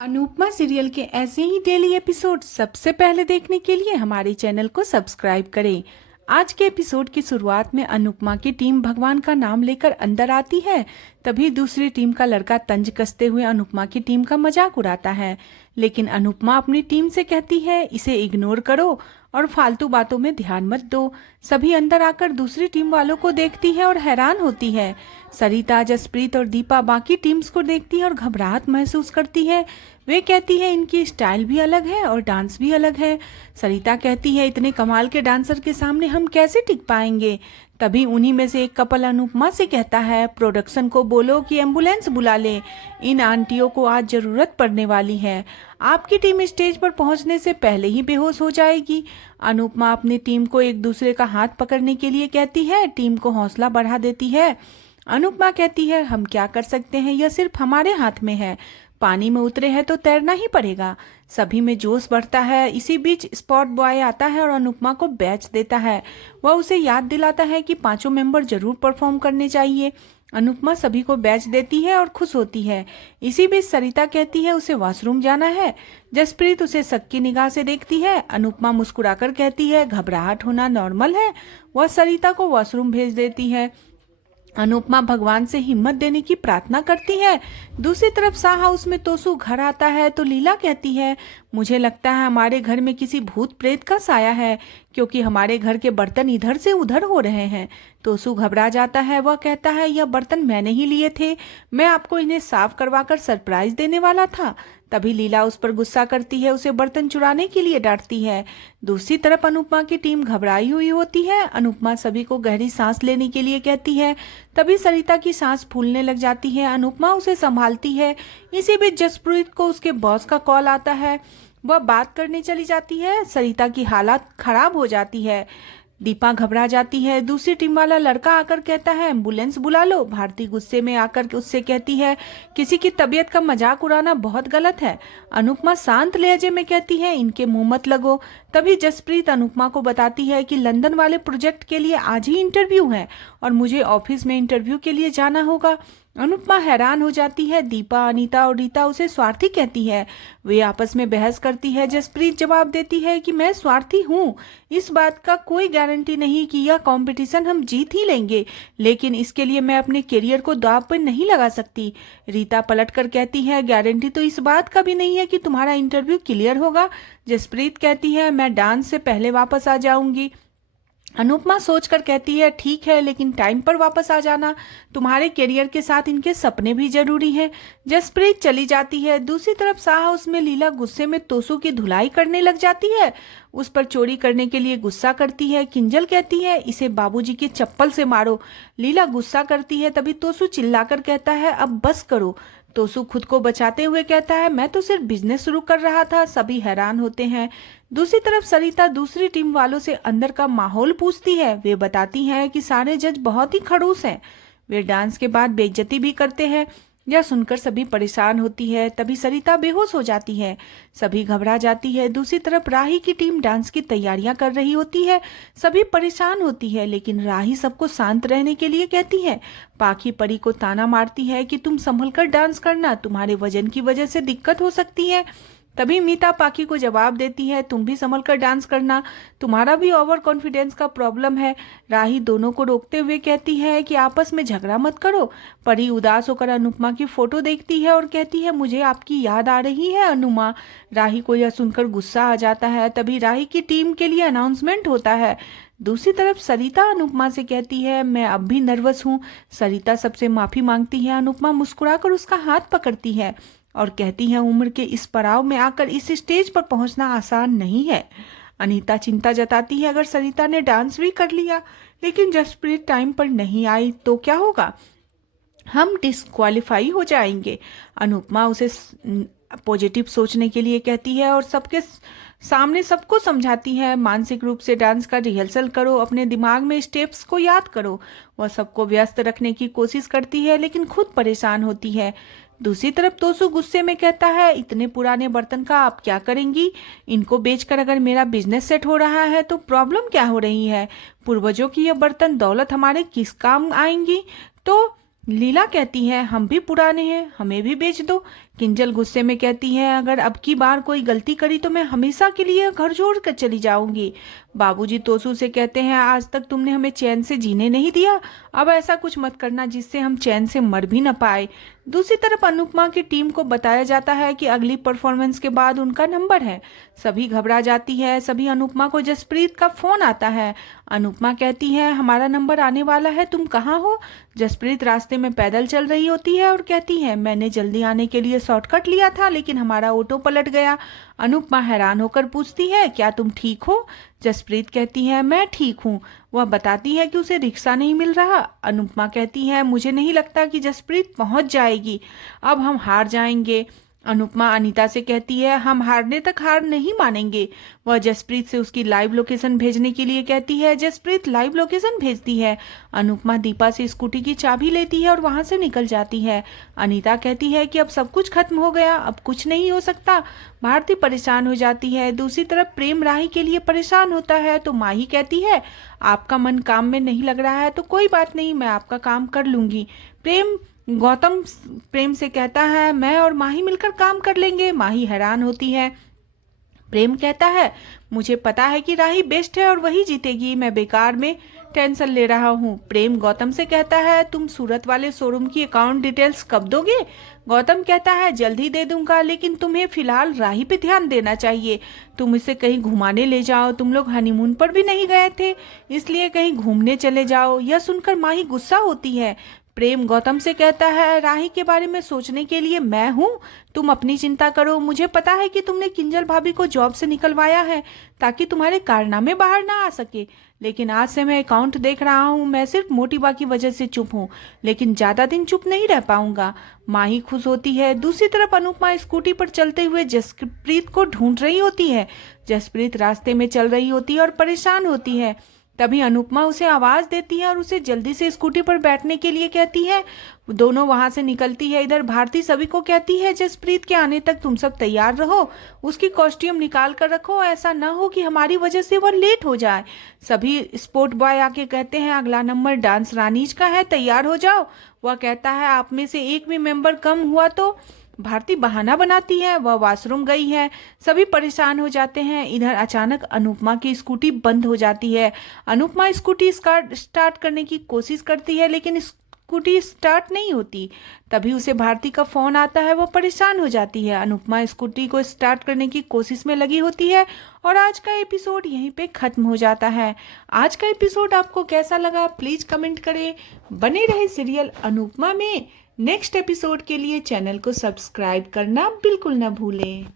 Anupama serial के ऐसे ही daily episode सबसे पहले देखने के लिए हमारे चैनल को सब्सक्राइब करें। आज के एपिसोड की शुरुआत में अनुपमा की टीम भगवान का नाम लेकर अंदर आती है। तभी दूसरी टीम का लड़का तंज कसते हुए अनुपमा की टीम का मजाक उड़ाता है, लेकिन अनुपमा अपनी टीम से कहती है इसे इग्नोर करो और फालतू बातों में ध्यान मत दो। सभी अंदर आकर दूसरी टीम वालों को देखती है और हैरान होती है। सरिता, जसप्रीत और दीपा बाकी टीम्स को देखती है और घबराहट महसूस करती है। वे कहती है इनकी स्टाइल भी अलग है और डांस भी अलग है। सरिता कहती है इतने कमाल के डांसर के सामने हम कैसे टिक पाएंगे। तभी उन्हीं में से एक कपल अनुपमा से कहता है प्रोडक्शन को बोलो कि एम्बुलेंस बुला ले, इन आंटियों को आज जरूरत पड़ने वाली है। आपकी टीम स्टेज पर पहुंचने से पहले ही बेहोश हो जाएगी। अनुपमा अपनी टीम को एक दूसरे का हाथ पकड़ने के लिए कहती है, टीम को हौसला बढ़ा देती है। अनुपमा कहती है हम क्या कर सकते हैं, यह सिर्फ हमारे हाथ में है। पानी में उतरे हैं तो तैरना ही पड़ेगा। सभी में जोश बढ़ता है। इसी बीच स्पॉट बॉय आता है और अनुपमा को बैच देता है। वह उसे याद दिलाता है कि पांचों मेंबर जरूर परफॉर्म करने चाहिए। अनुपमा सभी को बैच देती है और खुश होती है। इसी बीच सरिता कहती है उसे वॉशरूम जाना है। जसप्रीत उसे शक की निगाह से देखती है। अनुपमा मुस्कुराकर कहती है घबराहट होना नॉर्मल है। वह सरिता को वॉशरूम भेज देती है। अनुपमा भगवान से हिम्मत देने की प्रार्थना करती है। दूसरी तरफ शाह हाउस में तोसू घर आता है तो लीला कहती है मुझे लगता है हमारे घर में किसी भूत प्रेत का साया है, क्योंकि हमारे घर के बर्तन इधर से उधर हो रहे हैं। तोसू घबरा जाता है। वह कहता है यह बर्तन मैंने ही लिए थे, मैं आपको इन्हें साफ करवाकर सरप्राइज देने वाला था। तभी लीला उस पर गुस्सा करती है, उसे बर्तन चुराने के लिए डांटती है। दूसरी तरफ अनुपमा की टीम घबराई हुई होती है। अनुपमा सभी को गहरी सांस लेने के लिए कहती है। तभी सरिता की सांस फूलने लग जाती है। अनुपमा उसे संभालती है। इसी बीच जसप्रीत को उसके बॉस का कॉल आता है। वह बात करने चली जाती है। सरिता की हालत खराब हो जाती है। दीपा घबरा जाती है। दूसरी टीम वाला लड़का आकर कहता है एम्बुलेंस बुला लो। भारती गुस्से में आकर उससे कहती है किसी की तबीयत का मजाक उड़ाना बहुत गलत है। अनुपमा शांत लहजे में कहती है इनके मुंह मत लगो। तभी जसप्रीत अनुपमा को बताती है कि लंदन वाले प्रोजेक्ट के लिए आज ही इंटरव्यू है और मुझे ऑफिस में इंटरव्यू के लिए जाना होगा। अनुपमा हैरान हो जाती है। दीपा, अनीता और रीता उसे स्वार्थी कहती है। वे आपस में बहस करती है। जसप्रीत जवाब देती है कि मैं स्वार्थी हूँ, इस बात का कोई गारंटी नहीं कि यह कंपटीशन हम जीत ही लेंगे, लेकिन इसके लिए मैं अपने करियर को दांव पर नहीं लगा सकती। रीता पलटकर कहती है गारंटी तो इस बात का भी नहीं है कि तुम्हारा इंटरव्यू क्लियर होगा। जसप्रीत कहती है मैं डांस से पहले वापस आ जाऊंगी। अनुपमा सोचकर कहती है ठीक है, लेकिन टाइम पर वापस आ जाना। तुम्हारे करियर के साथ इनके सपने भी जरूरी हैं। जसप्रीत चली जाती है। दूसरी तरफ शाह हाउस में लीला गुस्से में तोसू की धुलाई करने लग जाती है। उस पर चोरी करने के लिए गुस्सा करती है। किंजल कहती है इसे बाबूजी की चप्पल से मारो। लीला गुस्सा करती है। तभी तोसू चिल्लाकर कहता है अब बस करो। तोसू खुद को बचाते हुए कहता है मैं तो सिर्फ बिजनेस शुरू कर रहा था। सभी हैरान होते हैं। दूसरी तरफ सरिता दूसरी टीम वालों से अंदर का माहौल पूछती है। वे बताती हैं कि सारे जज बहुत ही खड़ूस हैं। वे डांस के बाद बेइज्जती भी करते हैं। यह सुनकर सभी परेशान होती है। तभी सरिता बेहोश हो जाती है। सभी घबरा जाती है। दूसरी तरफ राही की टीम डांस की तैयारियां कर रही होती है। सभी परेशान होती है, लेकिन राही सबको शांत रहने के लिए कहती है। पाखी परी को ताना मारती है कि तुम संभल कर डांस करना, तुम्हारे वजन की वजह से दिक्कत हो सकती है। तभी मीता पाखी को जवाब देती है तुम भी संभल कर डांस करना, तुम्हारा भी ओवर कॉन्फिडेंस का प्रॉब्लम है। राही दोनों को रोकते हुए कहती है कि आपस में झगड़ा मत करो। परी उदास होकर अनुपमा की फोटो देखती है और कहती है मुझे आपकी याद आ रही है अनुमा। राही को यह सुनकर गुस्सा आ जाता है। तभी राही की टीम के लिए अनाउंसमेंट होता है। दूसरी तरफ सरिता अनुपमा से कहती है मैं अब भी नर्वस हूँ। सरिता सबसे माफी मांगती है। अनुपमा मुस्कुराकर उसका हाथ पकड़ती है और कहती है उम्र के इस पड़ाव में आकर इस स्टेज पर पहुंचना आसान नहीं है। अनीता चिंता जताती है अगर सरिता ने डांस भी कर लिया लेकिन जसप्रीत टाइम पर नहीं आई तो क्या होगा, हम डिस्क्वालीफाई हो जाएंगे। अनुपमा उसे पॉजिटिव सोचने के लिए कहती है और सबके सामने सबको समझाती है मानसिक रूप से डांस का रिहर्सल करो, अपने दिमाग में स्टेप्स को याद करो। वह सबको व्यस्त रखने की कोशिश करती है लेकिन खुद परेशान होती है। दूसरी तरफ तोसू गुस्से में कहता है इतने पुराने बर्तन का आप क्या करेंगी, इनको बेचकर अगर मेरा बिजनेस सेट हो रहा है तो प्रॉब्लम क्या हो रही है, पूर्वजों की यह बर्तन दौलत हमारे किस काम आएंगी। तो लीला कहती है हम भी पुराने हैं, हमें भी बेच दो। किंजल गुस्से में कहती है, अगर अब की बार कोई गलती करी तो मैं हमेशा के लिए घर छोड़ कर चली जाऊंगी। बाबूजी तोसू से कहते हैं, आज तक तुमने हमें चैन से जीने नहीं दिया, अब ऐसा कुछ मत करना जिससे हम चैन से मर भी न पाए। दूसरी तरफ अनुपमा की टीम को बताया जाता है कि अगली परफॉर्मेंस के बाद उनका नंबर है। सभी घबरा जाती है। सभी अनुपमा को जसप्रीत का फोन आता है। अनुपमा कहती है, हमारा नंबर आने वाला है, तुम कहाँ हो? जसप्रीत रास्ते में पैदल चल रही होती है और कहती है, मैंने जल्दी आने के लिए शॉर्टकट लिया था लेकिन हमारा ऑटो पलट गया। अनुपमा हैरान होकर पूछती है, क्या तुम ठीक हो? जसप्रीत कहती है, मैं ठीक हूँ। वह बताती है कि उसे रिक्शा नहीं मिल रहा। अनुपमा कहती है, मुझे नहीं लगता कि जसप्रीत पहुंच जाएगी, अब हम हार जाएंगे। अनुपमा अनीता से कहती है, हम हारने तक हार नहीं मानेंगे। वह जसप्रीत से उसकी लाइव लोकेशन भेजने के लिए कहती है। जसप्रीत लाइव लोकेशन भेजती है। अनुपमा दीपा से स्कूटी की चाबी लेती है और वहां से निकल जाती है। अनीता कहती है कि अब सब कुछ खत्म हो गया, अब कुछ नहीं हो सकता। भारती परेशान हो जाती है। दूसरी तरफ प्रेम राही के लिए परेशान होता है तो माही कहती है, आपका मन काम में नहीं लग रहा है तो कोई बात नहीं, मैं आपका काम कर लूंगी। गौतम प्रेम से कहता है, मैं और माही मिलकर काम कर लेंगे। माही हैरान होती है। प्रेम कहता है, मुझे पता है कि राही बेस्ट है और वही जीतेगी, मैं बेकार में टेंशन ले रहा हूँ। प्रेम गौतम से कहता है, तुम सूरत वाले शोरूम की अकाउंट डिटेल्स कब दोगे? गौतम कहता है, जल्दी दे दूंगा, लेकिन तुम्हें फिलहाल राही पे ध्यान देना चाहिए। तुम इसे कहीं घुमाने ले जाओ, तुम लोग हनीमून पर भी नहीं गए थे, इसलिए कहीं घूमने चले जाओ। यह सुनकर माही गुस्सा होती है। प्रेम गौतम से कहता है, राही के बारे में सोचने के लिए मैं हूँ, तुम अपनी चिंता करो। मुझे पता है कि तुमने किंजल भाभी को जॉब से निकलवाया है ताकि तुम्हारे कारनामे बाहर ना आ सके, लेकिन आज से मैं अकाउंट देख रहा हूँ। मैं सिर्फ मोटिबा की वजह से चुप हूँ, लेकिन ज्यादा दिन चुप नहीं रह पाऊंगा। माही खुश होती है। दूसरी तरफ अनुपमा स्कूटी पर चलते हुए जसप्रीत को ढूंढ रही होती है। जसप्रीत रास्ते में चल रही होती है और परेशान होती है। तभी अनुपमा उसे आवाज देती है और उसे जल्दी से स्कूटी पर बैठने के लिए कहती है। दोनों वहां से निकलती है। इधर भारती सभी को कहती है, जसप्रीत के आने तक तुम सब तैयार रहो, उसकी कॉस्ट्यूम निकाल कर रखो, ऐसा ना हो कि हमारी वजह से वह लेट हो जाए। सभी स्पोर्ट बॉय आके कहते हैं, अगला नंबर डांस रानीज का है, तैयार हो जाओ। वह कहता है, आप में से एक भी मेंबर कम हुआ तो? भारती बहाना बनाती है, वह वॉशरूम गई है। सभी परेशान हो जाते हैं। इधर अचानक अनुपमा की स्कूटी बंद हो जाती है। अनुपमा स्कूटी स्टार्ट करने की कोशिश करती है लेकिन स्कूटी स्टार्ट नहीं होती। तभी उसे भारती का फोन आता है। वह परेशान हो जाती है। अनुपमा स्कूटी को स्टार्ट करने की कोशिश में लगी होती है और आज का एपिसोड यहीं पे खत्म हो जाता है। आज का एपिसोड आपको कैसा लगा प्लीज कमेंट करें। बने रहे सीरियल अनुपमा में नेक्स्ट एपिसोड के लिए चैनल को सब्सक्राइब करना बिल्कुल न भूलें।